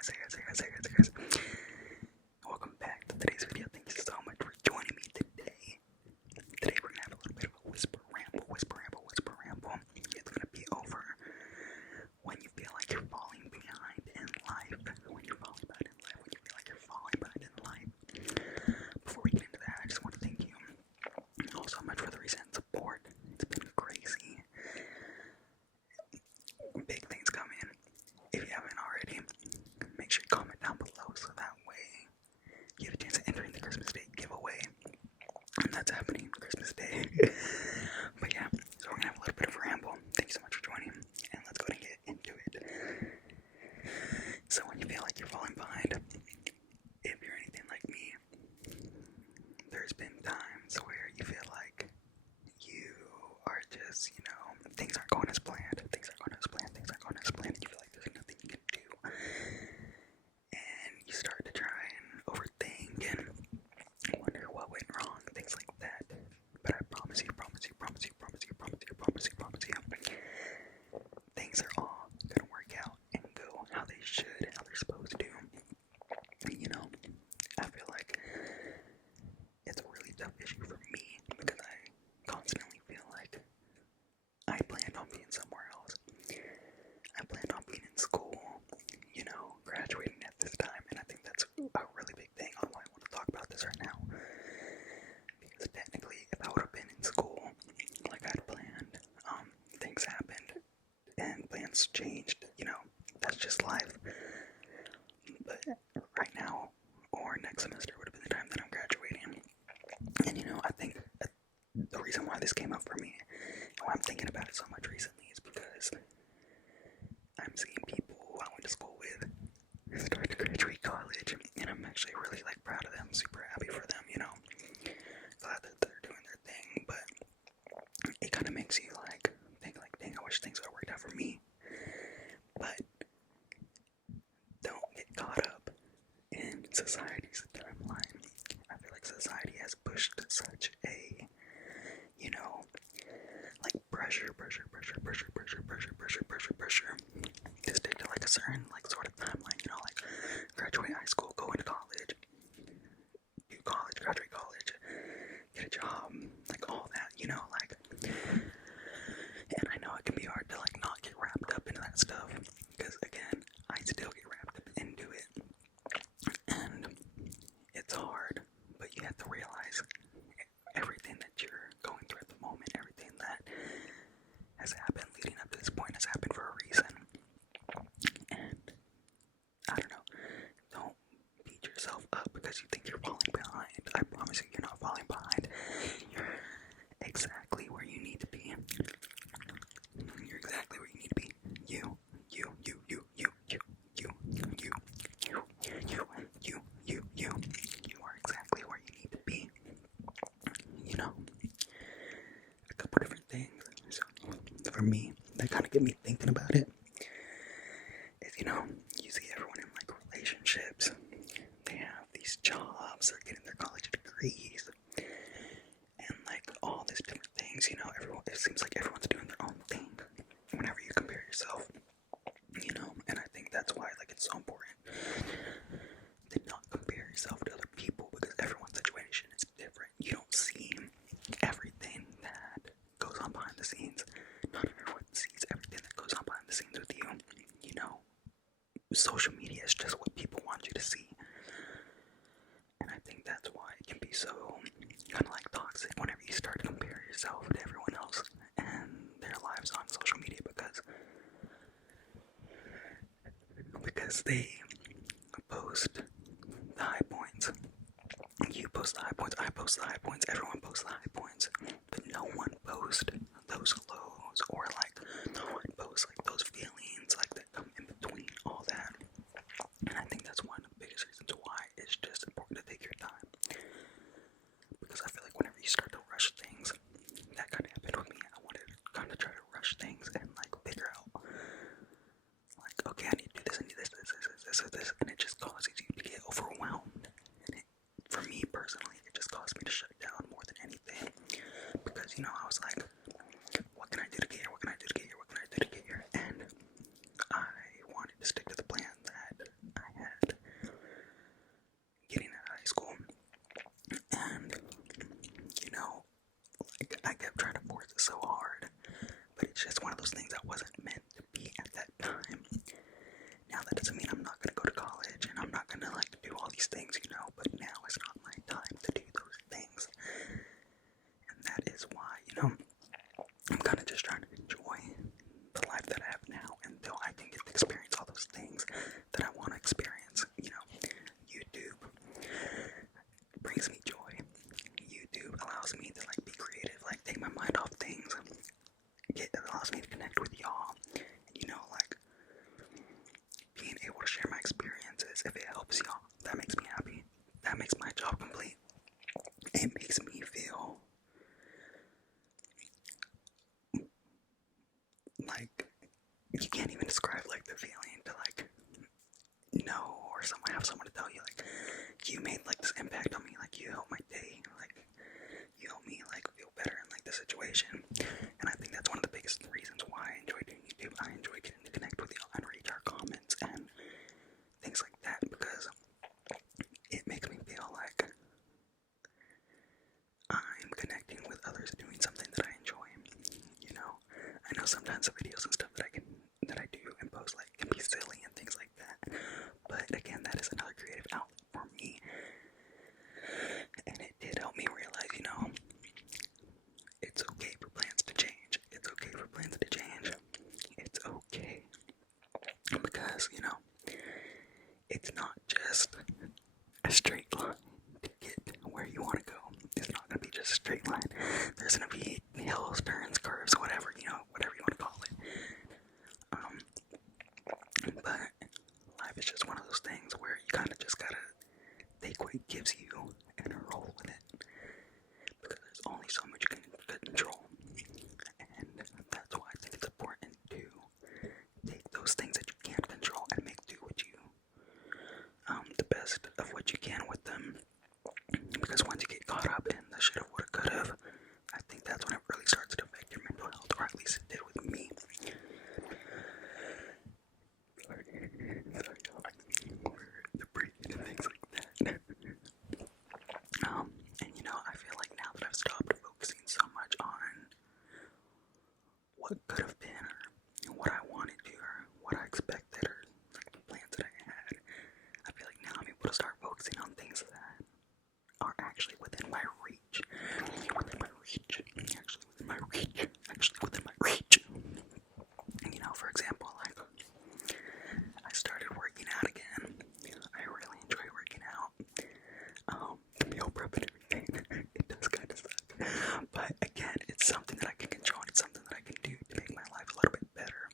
Hey guys. Welcome back to today's video. Thank you so much for joining me today. Today we're gonna have a little bit of a whisper ramble. It's gonna be over when you feel like you're falling behind in life. When you feel like you're falling behind in life. Before we get into that, I just want to thank you all so much for the recent support. It's been crazy. Big things coming. If you haven't already, make sure you comment down below so that way you have a chance of entering the Christmas Day giveaway. And that's happening Christmas Day. But yeah, so we're gonna have a little bit of a ramble. Thank you so much for joining, and let's go ahead and get into it. So when you feel like you're falling behind, if you're anything like me, there's been times where you feel like you are just, things aren't going as planned. And you feel like there's nothing you can do. And you start to try and overthink and wonder what went wrong, things like that. But I promise you, things are all gonna work out and go how they should, how they're supposed to. I feel like it's a really tough issue for me because I constantly feel like I planned on being somewhere else. I planned on being in school, graduating at this time, and I think that's a really big thing on why I want to talk about this right now. Because technically, if I would have been in school like I'd planned, things happened and plans changed, that's just life. But right now, or next semester would have been the time that I'm graduating. And I think the reason why this came up for me, and why I'm thinking about it so much recently, is because I'm seeing people who I went to school with start to graduate college, and I'm actually really proud of them, super happy for them, glad that they're doing their thing. But it kind of makes you think dang, I wish things would have worked out for me. But don't get caught up in society's timeline. I feel like society has pushed such a pressure to stick to a certain sort of timeline, graduate high school, go into college, do college, graduate college, get a job, all that, and I know it can be hard to not get wrapped up into that stuff, because again, I still get wrapped up into it, and it's hard, but you have to realize everything that you're going through at the moment, everything that has happened leading up to this point has happened for a reason. And I don't beat yourself up because you think you're falling behind. I promise you, you're not falling behind. You're exactly where you need to be. You're exactly where you need to be. You are exactly where you need to be. A couple different things. So for me, that kind of get me thinking about it. Is you see everyone in relationships. They have these jobs. They're getting their college degrees, and all these different things. Everyone. It seems like everyone's doing their own thing. Whenever you compare yourself, and I think that's why it's so important to not compare yourself to other people, because everyone's situation is different. You don't see everything that goes on behind the scenes. Not everyone sees everything that goes on behind the scenes with you. Social media is just what people want you to see. And I think that's why it can be so kind of toxic whenever you start to compare yourself to everyone else and their lives on social media, because they post the high points. You post the high points, I post the high points, everyone posts the high points, but no one posts those lows, or no one posts those feelings that come in between all that. And I think that's one of the biggest reasons why it's just important to take your time, because I feel like whenever you start to rush things, that kind of happened with me. I wanted to kind of try to rush things and figure out okay, I need to do this, and it just causes you to get overwhelmed. And for me personally, it just caused me to shut down more than anything, because I was like, what can I have someone to tell you, like, you made, like, this impact on me, like, you helped my day, like, you helped me, like, feel better in, like, the situation. And I think that's one of the biggest reasons why I enjoy doing YouTube. I enjoy getting to connect with y'all and read your comments and things like that, because it makes me feel like I'm connecting with others doing something that I enjoy. You know, I know sometimes the videos and stuff that I do and post, like, can be silly and things like that, but again, that is another creative outlet for me, and it did help me realize, you know, it's okay for plans to change. It's okay for plans to change. It's okay, because, you know, it's not just a straight line to get where you want to go. It's not going to be just a straight line. There's going to be hills, turns, curves, whatever, you know, whatever you want to call it. But life is just one of those things where you kind of just gotta take what it gives you and roll with it, because there's only so much you can control, and that's why I think it's important to take those things that you can't control and make do with you the best of what you can with them, because once you get caught up in the shoulda, woulda, coulda, I think that's when it really starts to affect your mental health, or at least it did with me. The breathing and things like that. And you know, I feel like now that I've stopped focusing so much on what could have been, or what I wanted to, or what I expected, or like the plans that I had, I feel like now I'm able to start focusing on things that are actually within my reach. Actually within my reach. And you know, for example, like, I started working out again. I really enjoy working out. Meal prep and everything. It does kind of suck. But again, it's something that I can control, and it's something that I can do to make my life a little bit better.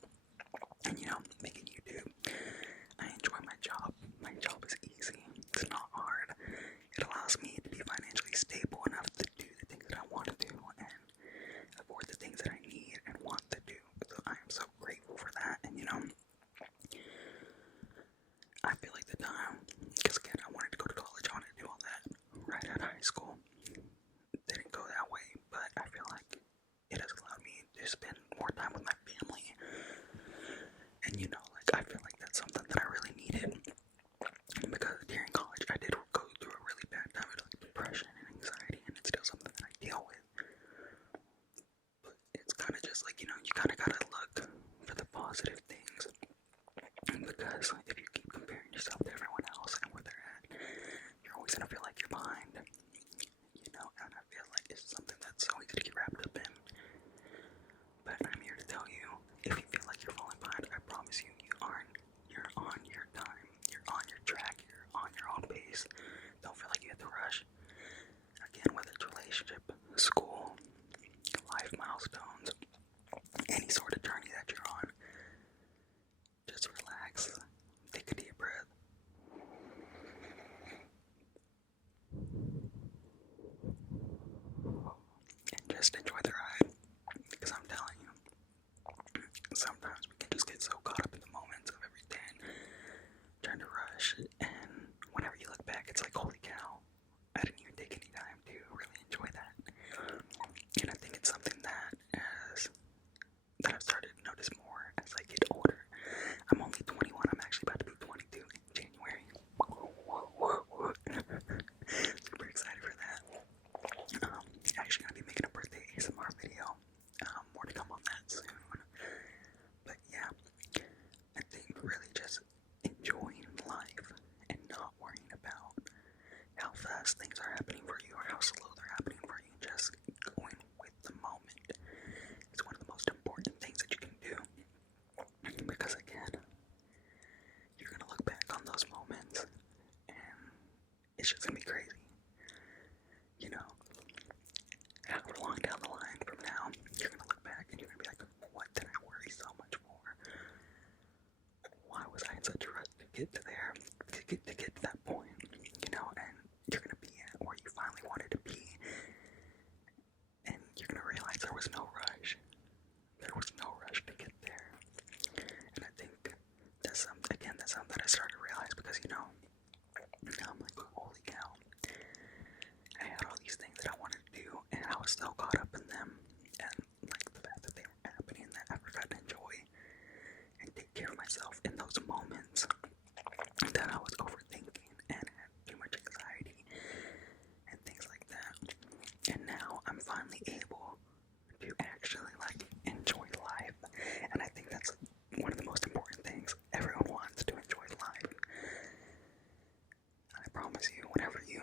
And you know, making YouTube, I enjoy my job. My job is easy. It's not hard. It allows me to be financially stable enough to do the things that I want to do and afford the things that I need and want to do. So I am so grateful for that. And you know, I feel like the time, because again, I wanted to go to college, I wanted to do all that right out of high school. It didn't go that way, but I feel like it has allowed me to spend more time with my family. And you know, like, I feel like that's something that I really needed, because during college I did go through a really bad time with, like, depression and anxiety, and it's still something that I deal with. But it's kind of just like, you know, you kind of gotta look for the positive things, because if you keep comparing yourself to everyone else and where they're at, you're always gonna feel like you're behind, you know. And I feel like it's something that's so easy to get wrapped up in. But I'm here to tell you, if you feel like you're falling behind, I promise you, you aren't. You're on your time. You're on your track. You're on your own pace. Don't feel like you have to rush. Again, whether it's relationship, school, life milestones, any sort of journey that you're on, just relax. Take a deep breath. And just enjoy the ride. Because I'm telling you, sometimes we can just get so caught up in the moments of everything, trying to rush, and whenever you look back, it's like, holy cow, I didn't even take any time to really enjoy that. And I think it's something that I've started to notice more as I get older. I'm only 21, I'm actually about to be 22 in January. Super excited for that. Actually gonna be making a birthday ASMR video. More to come on that soon. But yeah, I think really just enjoying life and not worrying about how fast things are happening for you or how slow they're happening for you. Just going with the moment is one of the most important things that you can do. Because again, you're gonna look back on those moments and it's just gonna be crazy. You know, however long down the line from now, you're gonna look back and you're gonna be like, what did I worry so much for? Why was I in such a rush to get to there, to get to that point, you know? And you're gonna be at where you finally wanted to be, and you're gonna realize there was no rush. There was no rush to get there. And I think that's something that I started to realize, because, you know, was so caught up in them and like the fact that they were happening that I forgot to enjoy and take care of myself in those moments that I was overthinking and had too much anxiety and things like that. And now I'm finally able to actually like enjoy life, and I think that's one of the most important things. Everyone wants to enjoy life. I promise you, whenever you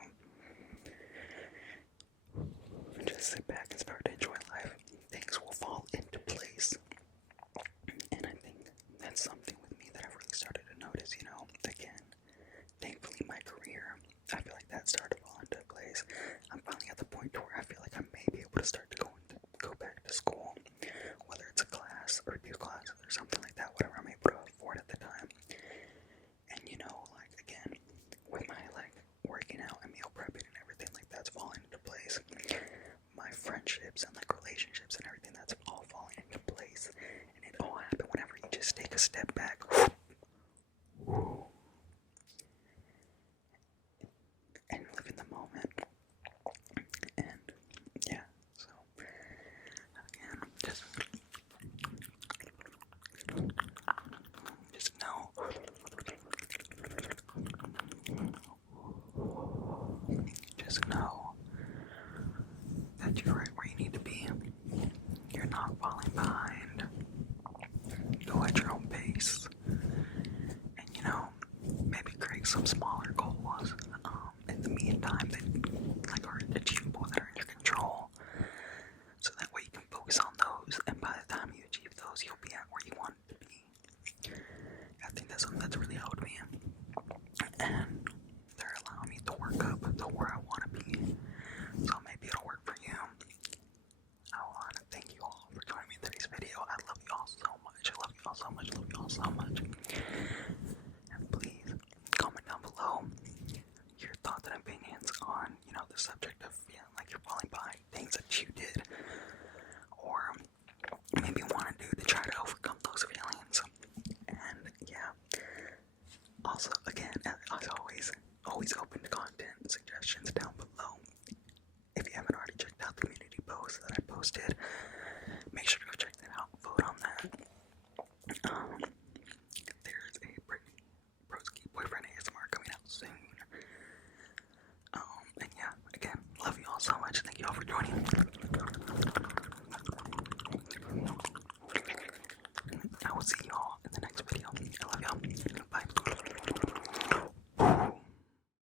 just sit back and start to enjoy life, things will fall into place. And I think that's something with me that I've really started to notice, you know. Again, thankfully my career, I feel like that started to fall into place. I'm finally at the point where I feel like I may be able to start to go back to school, whether it's a class or 2 classes or something like that, whatever I'm able to afford at the time. And you know, like again, with my like working out and meal prepping and everything like that's falling into place, my friendships and like relationships and everything that's all falling into place, and it all happened whenever you just take a step back and live in the moment. And yeah, so again, just